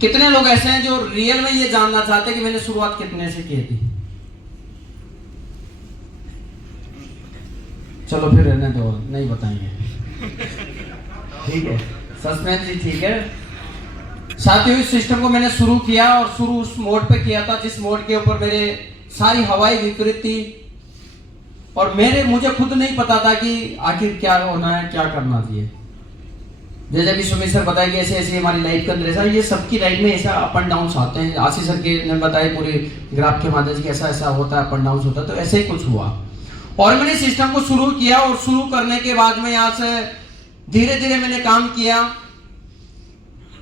कितने लोग ऐसे हैं जो रियल में ये जानना चाहते हैं कि मैंने शुरुआत कितने से की थी? चलो फिर रहने दो, नहीं बताएंगे। ठीक है, सस्पेंस ही ठीक है। साथियों, इस सिस्टम को मैंने शुरू किया और शुरू उस मोड पे किया था जिस मोड के ऊपर मेरे सारी हवाई विपरीत थी और मुझे खुद नहीं पता था कि आखिर क्या होना है, क्या करना चाहिए। जैसे अभी सुमित सर बताया कि ऐसे ऐसे हमारी लाइफ के अंदर ऐसा, ये सबकी लाइफ में ऐसा अप एंड डाउन आते हैं। आशीष सर के ने बताया पूरे ग्राफ के माध्यम से ऐसा ऐसा होता है, अप एंड डाउन होता है। तो ऐसे ही कुछ हुआ और मैंने सिस्टम को शुरू किया और शुरू करने के बाद में यहाँ से धीरे धीरे मैंने काम किया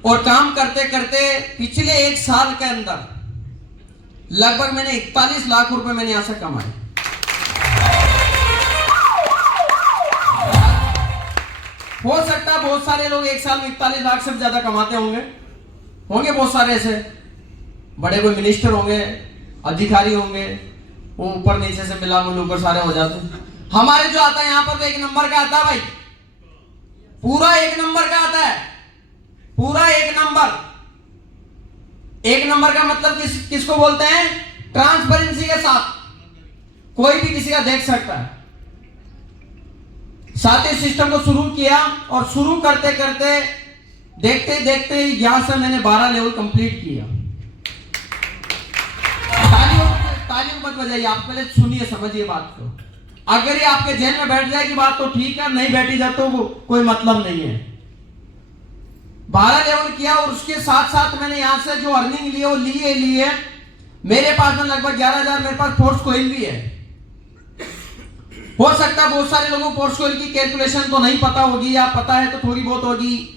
और काम करते करते पिछले 1 साल के अंदर लगभग मैंने 41 लाख रुपए मैंने यहां से कमाए। हो सकता है बहुत सारे लोग 1 साल में 41 लाख से ज्यादा कमाते होंगे बहुत सारे ऐसे बड़े कोई मिनिस्टर होंगे, अधिकारी होंगे, वो ऊपर नीचे से मिला ऊपर सारे हो जाते हैं। हमारे जो आता है यहां पर तो 1 नंबर का आता है भाई, पूरा 1 नंबर का आता है, पूरा 1 नंबर। 1 नंबर का मतलब किसको बोलते हैं? ट्रांसपेरेंसी के साथ कोई भी किसी का देख सकता है। साथ ही सिस्टम को शुरू किया और शुरू करते करते देखते देखते यहां से मैंने 12 लेवल कंप्लीट किया। तालियों मत बजाइए, आप पहले सुनिए, समझिए बात को। अगर ये आपके जेल में बैठ जाएगी बात तो ठीक है, नहीं बैठी जाए तो कोई मतलब नहीं है। 12 लेवल किया और उसके साथ साथ मैंने यहां से जो अर्निंग ली वो लिए मेरे पास में लगभग 11,000 मेरे पास फोर्स कोइन भी है। हो सकता है बहुत सारे लोगों को फोर्स कोइन की कैलकुलेशन तो नहीं पता होगी या पता है तो थोड़ी बहुत होगी,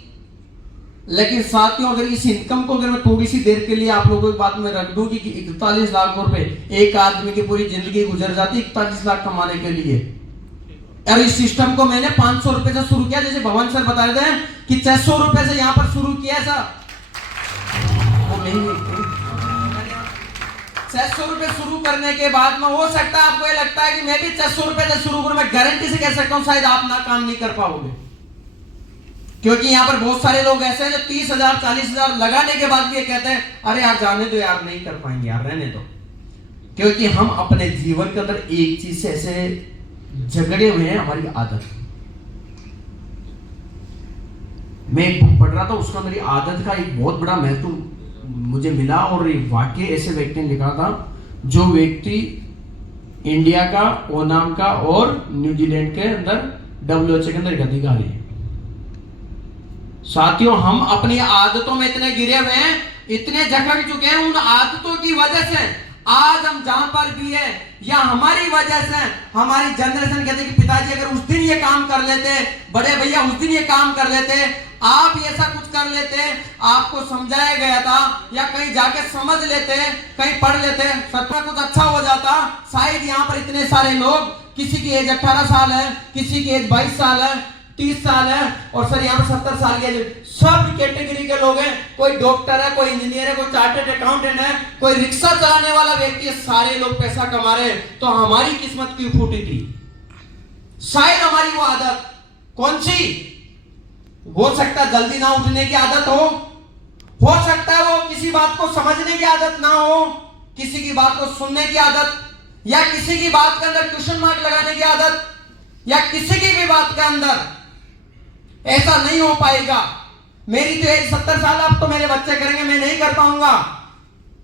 लेकिन साथियों अगर इस इनकम को अगर मैं थोड़ी सी देर के लिए आप लोगों की बात में रख दूं कि 41 लाख रुपए एक आदमी की पूरी जिंदगी गुजर जाती 41 लाख कमाने के लिए। और इस सिस्टम को मैंने 500 रुपए से शुरू किया, जैसे भवन सर बता रहे थे कि 600 रुपए से यहां पर शुरू किया था। 600 रुपए शुरू करने के बाद में हो सकता है आपको ये लगता है कि मैं भी 600 रुपए से शुरू करूं, मैं गारंटी से कह सकता हूं शायद आप ना काम नहीं कर पाओगे, क्योंकि यहां पर बहुत सारे लोग ऐसे हैं जो 30,000 40,000 लगाने के बाद भी ये कहते हैं अरे यार जाने दो यार, नहीं कर पाएंगे यार, रहने दो। क्योंकि हम अपने जीवन के अंदर एक चीज से ऐसे झगड़े हुए हैं, हमारी आदत। मैं एक बुक पढ़ रहा था, उसका मेरी आदत का एक बहुत बड़ा महत्व मुझे मिला और वाकई ऐसे व्यक्ति ने लिखा था जो व्यक्ति इंडिया का, ओनाम का और न्यूजीलैंड के अंदर WHO के अंदर एक अधिकारी है। साथियों, हम अपनी आदतों में इतने गिरे हुए हैं, इतने जकड़ चुके हैं उन आदतों की वजह से आज हम जहां पर भी है, या हमारी वजह से हमारी जनरेशन कहते कि पिताजी अगर उस दिन ये काम कर लेते, बड़े भैया उस दिन ये काम कर लेते, आप ऐसा कुछ कर लेते, आपको समझाया गया था, या कहीं जाके समझ लेते, कहीं पढ़ लेते, सच में कुछ अच्छा हो जाता, शायद यहाँ पर इतने सारे लोग, किसी की एज 18 साल है, किसी की एज 22 साल है, 30 साल है, और सर यहाँ पर 70 साल के सब कैटेगरी के लोग हैं। कोई डॉक्टर है, कोई इंजीनियर है, कोई चार्टर्ड अकाउंटेंट है, कोई रिक्शा चलाने वाला व्यक्ति है, सारे लोग पैसा कमा रहे हैं। तो हमारी किस्मत क्यों फूटी थी? शायद हमारी वो आदत कौन सी, हो सकता है जल्दी ना उठने की आदत हो सकता है वो किसी बात को समझने की आदत ना हो, किसी की बात को सुनने की आदत, या किसी की बात के अंदर क्वेश्चन मार्क लगाने की आदत, या किसी की भी बात के अंदर ऐसा नहीं हो पाएगा, मेरी तो एज 70 साल, अब तो मेरे बच्चे करेंगे, मैं नहीं कर पाऊंगा,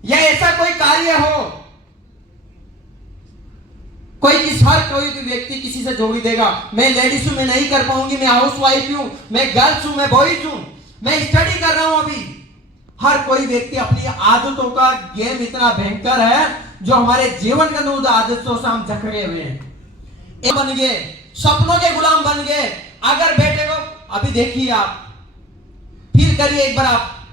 या ऐसा कोई कार्य हो, कोई भी व्यक्ति किसी से जोड़ी देगा, मैं लेडीज हूं, मैं नहीं कर पाऊंगी, मैं हाउस वाइफ हूं, मैं गर्ल्स हूं, मैं बॉयज हूं, मैं स्टडी कर रहा हूं अभी। हर कोई व्यक्ति अपनी आदतों का गेम इतना भयंकर है जो हमारे जीवन के अंदर आदतों से हम जकड़े हुए हैं, बन गए, सपनों के गुलाम बन गए। अगर बेटे को अभी देखिए, आप फील करिए एक बार, आप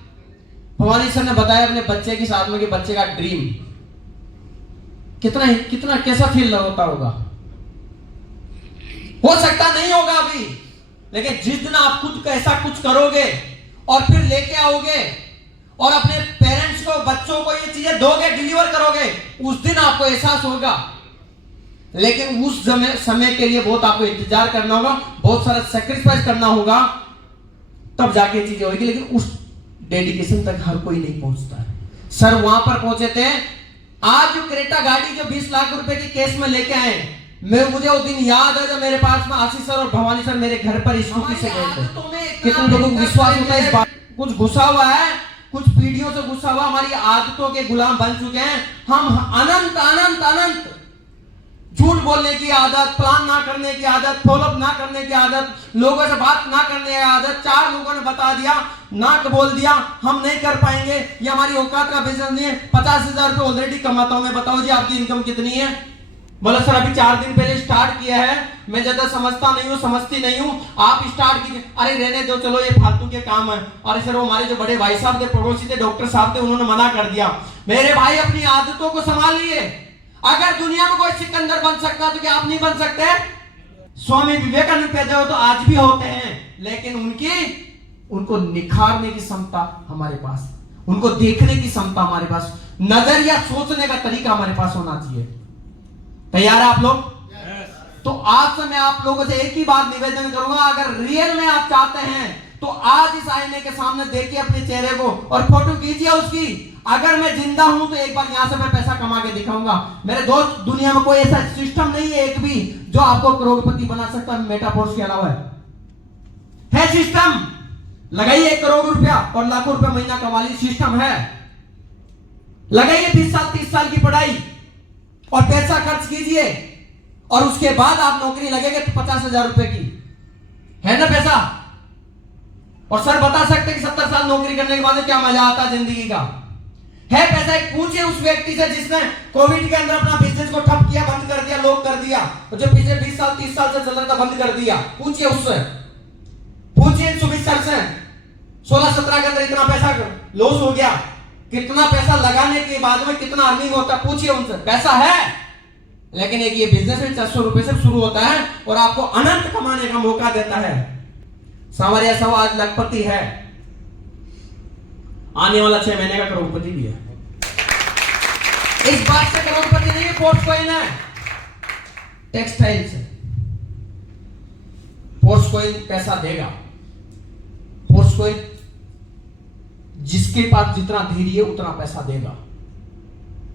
भवानी सर ने बताया अपने बच्चे के साथ में कि बच्चे का ड्रीम कितना कैसा फील होता होगा। हो सकता नहीं होगा अभी, लेकिन जिस दिन आप खुद को ऐसा कुछ करोगे और फिर लेके आओगे और अपने पेरेंट्स को, बच्चों को ये चीजें दोगे, डिलीवर करोगे, उस दिन आपको एहसास होगा। लेकिन उस समय के लिए बहुत आपको इंतजार करना होगा, बहुत सारा सैक्रिफाइस करना होगा, तब जाके चीजें होगी। लेकिन उस डेडिकेशन तक हर कोई नहीं पहुंचता है। सर वहां पर पहुंचे थे। आज जो क्रेटा गाड़ी जो 20 लाख रुपए की केस में लेके आए, मुझे वो दिन याद है जब मेरे पास में आशीष सर और भवानी सर मेरे घर पर स्कूटी से गए थे। कितने लोगों को विश्वास होता है इस बात? कुछ घुसा हुआ है, कुछ पीढ़ियों से घुसा हुआ, हमारी आदतों के गुलाम बन चुके हैं हम। अनंत अनंत अनंत झूठ बोलने की आदत, प्लान ना करने की आदत, फॉलोअप ना करने की आदत, लोगों से बात ना करने की आदत। 4 लोगों ने बता दिया, नाक बोल दिया हम नहीं कर पाएंगे, ये हमारी औकात का बिजनेस नहीं है। 50,000 रुपए ऑलरेडी कमाता हूं मैं, बताओ जी आपकी इनकम कितनी है? बोला सर अभी 4 दिन पहले स्टार्ट किया है, मैं ज्यादा समझता नहीं हूँ, समझती नहीं हूँ, आप स्टार्ट कीजिए। अरे रहने दो, चलो ये फालतू के काम है। अरे सर वो हमारे जो बड़े भाई साहब थे, पड़ोसी थे, डॉक्टर साहब थे, उन्होंने मना कर दिया। मेरे भाई अपनी आदतों को संभालिए। अगर दुनिया में कोई सिकंदर बन सकता है तो क्या आप नहीं बन सकते? स्वामी विवेकानंद पैदा हो तो आज भी होते हैं, लेकिन उनको निखारने की क्षमता हमारे पास, उनको देखने की क्षमता हमारे पास, नजरिया सोचने का तरीका हमारे पास होना चाहिए। तैयार है आप लोग? तो आज से मैं आप लोगों से एक ही बात निवेदन करूंगा, अगर रियल में आप चाहते हैं तो आज इस आईने के सामने देखिए अपने चेहरे को और फोटो कीजिए उसकी। अगर मैं जिंदा हूं तो एक बार यहां से मैं पैसा कमा के दिखाऊंगा। मेरे दोस्त, दुनिया में कोई ऐसा सिस्टम नहीं है एक भी जो आपको करोड़पति बना सकता है मेटाफोर्स के अलावा। है सिस्टम, लगाइए 1 करोड़ रुपया और लाखों रुपया महीना कमा लीजिए, सिस्टम है। लगाइए 20 साल 30 साल की पढ़ाई और पैसा खर्च कीजिए और उसके बाद आप नौकरी लगेगा तो 50,000 रुपए की, है ना पैसा? और सर बता सकते कि 70 साल नौकरी करने के बाद क्या मजा आता है जिंदगी का? है पैसा? पूछिए उस व्यक्ति से जिसने कोविड के अंदर अपना बिजनेस को ठप किया, बंद कर दिया, लॉक कर दिया, और जो पिछले 20 साल 30 साल से चल रहा था बंद कर दिया। पूछिए उससे, पूछिए सुमित सर से, 16-17 के अंदर इतना पैसा लॉस हो गया, कितना पैसा लगाने के बाद में कितना अर्निंग होता, पूछिए उनसे। पैसा है, लेकिन एक ये बिजनेस में 400 रुपए से शुरू होता है और आपको अनंत कमाने का मौका देता है। सांवरिया साहब आज लखपति है, आने वाला 6 महीने का करोड़पति भी है। इस बात से करोड़पति नहीं है, पोर्टकॉइन है, टेक्सटाइल से। पोर्टकॉइन पैसा देगा। पोर्टकॉइन जिसके पास जितना धीरे है उतना पैसा देगा।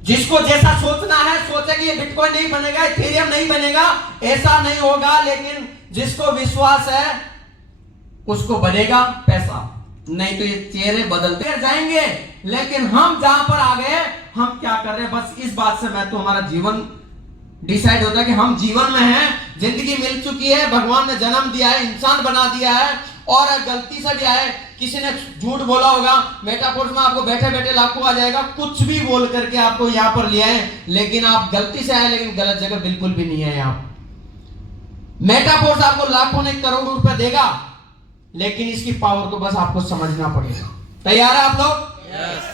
जिसको जैसा सोचना है सोचे कि ये बिटकॉइन नहीं बनेगा, इथेरियम नहीं बनेगा, ऐसा नहीं होगा, लेकिन जिसको विश्वास है उसको बनेगा पैसा। नहीं तो ये चेहरे बदलते जाएंगे। लेकिन हम जहां पर आ गए, हम क्या कर रहे हैं, बस इस बात से मैं तो हमारा जीवन डिसाइड होता है कि हम जीवन में हैं, जिंदगी मिल चुकी है, भगवान ने जन्म दिया है, इंसान बना दिया है, और गलती से भी आए, किसी ने झूठ बोला होगा, मेटाफोर्स में आपको बैठे बैठे लाखों आ जाएगा, कुछ भी बोल करके आपको यहां पर ले आए, लेकिन आप गलती से आए, लेकिन गलत जगह बिल्कुल भी नहीं है। आप मेटाफोर्स आपको लाखों ने करोड़ों रुपए देगा, लेकिन इसकी पावर को बस आपको समझना पड़ेगा। तैयार है आप लोग? yes.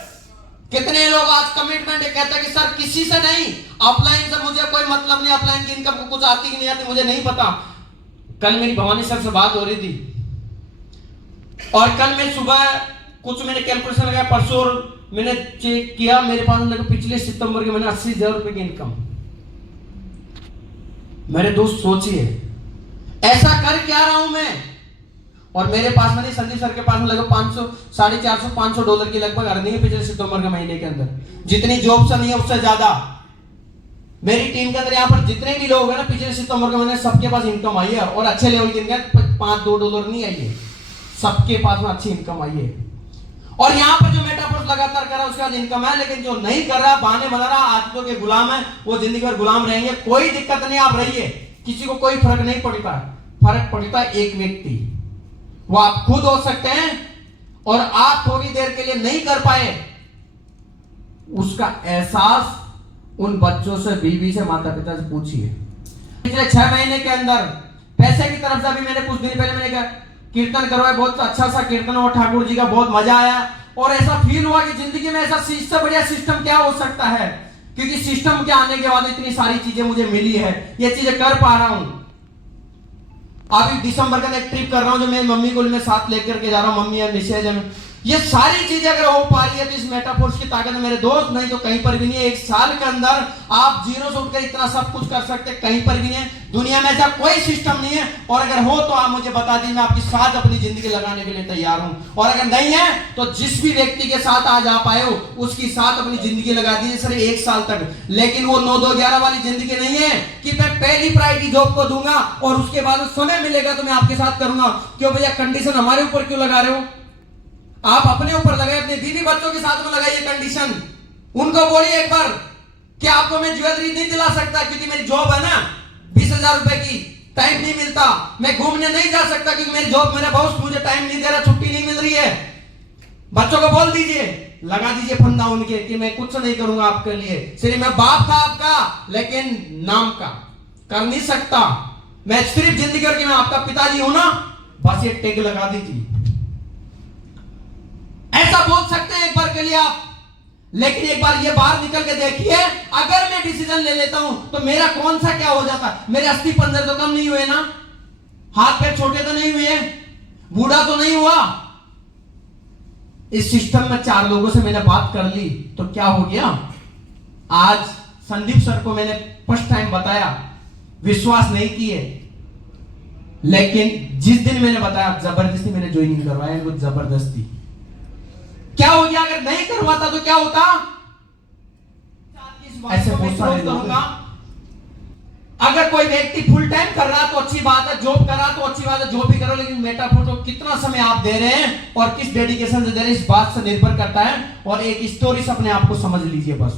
कितने लोग आज कमिटमेंट कहते हैं कि सर किसी से नहीं, अपलाइन से मुझे कोई मतलब नहीं, अपलाइन की इनकम को कुछ आती कि नहीं आती मुझे नहीं पता। कल मेरी भवानी सर से बात हो रही थी और कल मैं सुबह कुछ मैंने कैलकुलेशन लगाया, परसों मैंने चेक किया, मेरे पास लगे पिछले सितंबर के मैंने 80,000 रुपए की इनकम। मेरे दोस्त सोचिए ऐसा कर क्या रहा हूं मैं, और मेरे पास में संजीव सर के पास में लगभग 500 450 500 डॉलर की लगभग अर्निंग है पिछले सितंबर के महीने के अंदर। जितनी जॉब से नहीं है उससे ज्यादा मेरी टीम के अंदर यहाँ पर जितने भी लोग हैं ना, पिछले सितंबर के महीने सबके पास इनकम आई है, और अच्छे लेवल की इनकम, 5-2 डॉलर नहीं आई है, सबके पास में अच्छी इनकम आई है। और यहाँ पर जो मेटाफोर्स लगातार कर रहा है उसके बाद इनकम है, लेकिन जो नहीं कर रहा, बहाने बना रहा, आदतों के गुलाम है, वो जिंदगी भर गुलाम रहेंगे। कोई दिक्कत नहीं, आप रहिए, किसी को कोई फर्क नहीं पड़ता। फर्क पड़ता है एक व्यक्ति, वो आप खुद हो सकते हैं, और आप थोड़ी देर के लिए नहीं कर पाए, उसका एहसास उन बच्चों से, बीवी से, माता पिता से पूछिए। पिछले 6 महीने के अंदर पैसे की तरफ से भी मैंने कुछ दिन पहले मैंने कीर्तन करवाया, बहुत अच्छा सा कीर्तन हुआ, ठाकुर जी का बहुत मजा आया, और ऐसा फील हुआ कि जिंदगी में ऐसा इससे बढ़िया सिस्टम क्या हो सकता है, क्योंकि सिस्टम के आने के बाद इतनी सारी चीजें मुझे मिली है, ये चीजें कर पा रहा हूं। अभी दिसंबर का एक ट्रिप कर रहा हूं जो मेरी मम्मी को मैं साथ लेकर के जा रहा हूं, मम्मी है, मिसेज है, ये सारी चीजें अगर हो पा रही है तो इस मेटाफोर्स की ताकत है मेरे दोस्त, नहीं तो कहीं पर भी नहीं है। एक साल के अंदर आप जीरो से उठकर इतना सब कुछ कर सकते, कहीं पर भी नहीं है। दुनिया में ऐसा कोई सिस्टम नहीं है, और अगर हो तो आप मुझे बता दीजिए, मैं आपके साथ अपनी जिंदगी लगाने के लिए तैयार हूं। और अगर नहीं है तो जिस भी व्यक्ति के साथ आज आप आए हो उसकी साथ अपनी जिंदगी लगा दीजिए सर 1 साल तक। लेकिन वो 9-2-11 वाली जिंदगी नहीं है कि मैं पहली प्रायोरिटी जॉब को दूंगा और उसके बाद समय मिलेगा तो मैं आपके साथ करूंगा। क्यों भैया, कंडीशन हमारे ऊपर क्यों लगा रहे हो? आप अपने ऊपर लगाए, अपने बीवी बच्चों के साथ में लगाइए कंडीशन। उनको बोलिए एक बार कि आपको मैं ज्वेलरी नहीं दिला सकता क्योंकि मेरी जॉब है ना 20,000 रुपए की, टाइम नहीं मिलता। मैं घूमने नहीं जा सकता क्योंकि मेरी जॉब, मेरा बॉस मुझे टाइम नहीं दे रहा, छुट्टी नहीं मिल रही है। बच्चों को बोल दीजिए, लगा दीजिए फंदा उनके कि मैं कुछ नहीं करूंगा आपके लिए, सिर्फ मैं बाप था आपका लेकिन नाम का कर नहीं सकता। मैं सिर्फ जिंदगी करके मैं आपका पिताजी हूं ना, बस ये टेग लगा दीजिए। ऐसा बोल सकते हैं एक बार के लिए आप, लेकिन एक बार ये बाहर निकल के देखिए, अगर मैं डिसीजन ले लेता हूं तो मेरा कौन सा क्या हो जाता? मेरे अस्थि पंजर तो कम नहीं हुए ना, हाथ पैर छोटे तो नहीं हुए, बूढ़ा तो नहीं हुआ। इस सिस्टम में 4 लोगों से मैंने बात कर ली तो क्या हो गया? आज संदीप सर को मैंने फर्स्ट टाइम बताया, विश्वास नहीं किए, लेकिन जिस दिन मैंने बताया जबरदस्ती मैंने ज्वाइनिंग करवाया इनको, जबरदस्ती। क्या हो गया? अगर नहीं करवाता तो क्या होता? ऐसे बहुत सारे लोग। अगर कोई व्यक्ति फुल टाइम कर रहा तो अच्छी बात है, जॉब कर रहा तो अच्छी बात है, जॉब भी करो, लेकिन मेटाफोर को कितना समय आप दे रहे हैं और किस डेडिकेशन से दे रहे हैं, इस बात से निर्भर करता है। और एक स्टोरी से अपने आप को समझ लीजिए बस।